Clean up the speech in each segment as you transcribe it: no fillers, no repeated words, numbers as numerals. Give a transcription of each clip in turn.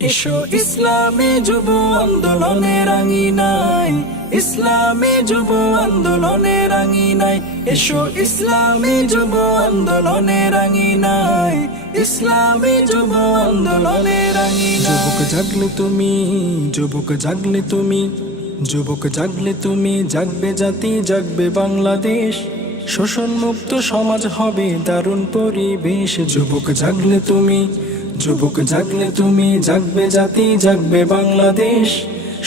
এসো ইসলামী যুব আন্দোলনের আঙিনায়, ইসলামী যুব আন্দোলনের আঙিনায়। এসো ইসলামী যুব আন্দোলনের আঙিনায়, ইসলামী যুব আন্দোলনের আঙিনায়। যুবক জাগলে তুমি, যুবক জাগলে তুমি, যুবক জাগলে তুমি, জাগবে জাতি, জাগবে বাংলাদেশ। শোষণ মুক্ত সমাজ হবে দারুণ পরিবেশ। যুবক জাগলে তুমি, যুবক জাগলে তুমি, জাগবে জাতি, জাগবে বাংলাদেশ।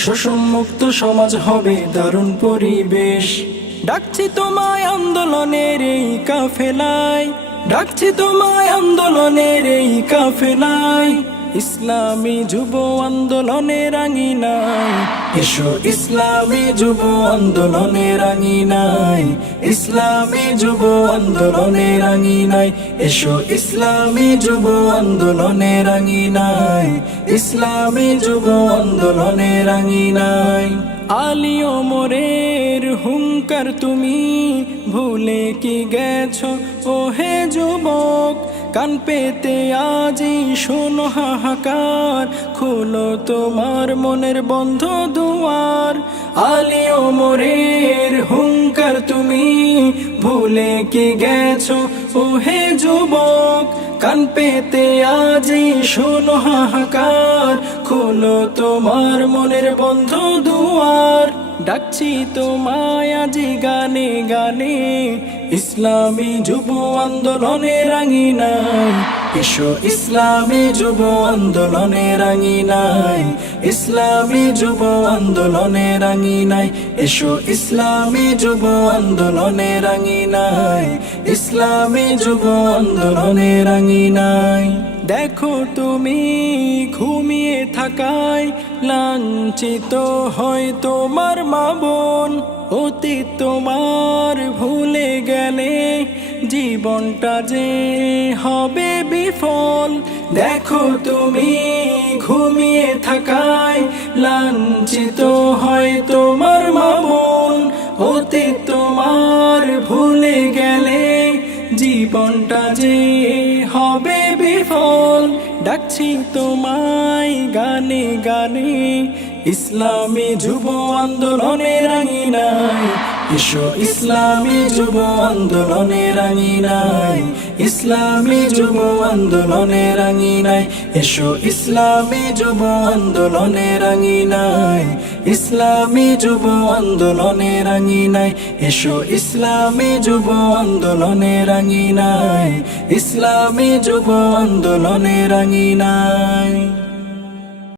শোষণ মুক্ত সমাজ হবে দারুণ পরিবেশ। ডাকছি তোমায় আন্দোলনের এই কাফেলায়, ডাকছি তোমায় আন্দোলনের এই কাফেলায়। ইসলামী যুব আন্দোলনের আঙিনায়, এসো ইসলামী যুব আন্দোলনের আঙিনায়, ইসলামী যুব আন্দোলনের আঙিনায়। এসো ইসলামী যুব আন্দোলনের আঙিনায়, ইসলামী যুব আন্দোলনের আঙিনায়। আলী ওমরের হুঙ্কার তুমি ভুলে কি গেছো ও হে যুবক? কান পেতে আজি শোনো হাহাকার, খুলো তোমার মনের বন্ধ দুয়ার। আলী ওমরের হুঙ্কার তুমি ভুলে কি গেছো ও হে যুবক? কান পেতে আজি শোনো হাহাকার, খুলো তোমার মনের বন্ধ দুয়ার। ডাকছি তোমায় আজি গানে গানে, ইসলামী যুব আন্দোলনের আঙিনায়। এসো ইসলামী যুব আন্দোলনের আঙিনায়, ইসলামী যুব আন্দোলনের আঙিনায়। এসো ইসলামী যুব আন্দোলনের আঙিনায়, ইসলামী যুব আন্দোলনের আঙিনায়। দেখো তুমি ঘুমিয়ে থাকায় লাঞ্ছিত হয় তোমার মা বোন। অতীত তোমার ভুলে গেলে জীবনটা যে হবে বিফল। দেখো তুমি ঘুমিয়ে থাকায় লাঞ্ছিত হয় তোমার মা বোন। অতীত তোমার ভুলে গেলে জীবনটা যে হবে বিফল। ডাকছি তোমায় গানে গানে, ইসলামী যুব আন্দোলনের আঙিনায়। এসো ইসলামী যুব আন্দোলনের আঙিনায়, ইসলামী যুব আন্দোলনের আঙিনায়। এসো ইসলামী যুব আন্দোলনের আঙিনায়, ইসলামী যুব আন্দোলনের আঙিনায়। এসো ইসলামী যুব আন্দোলনের আঙিনায়, ইসলামী যুব আন্দোলনের আঙিনায়।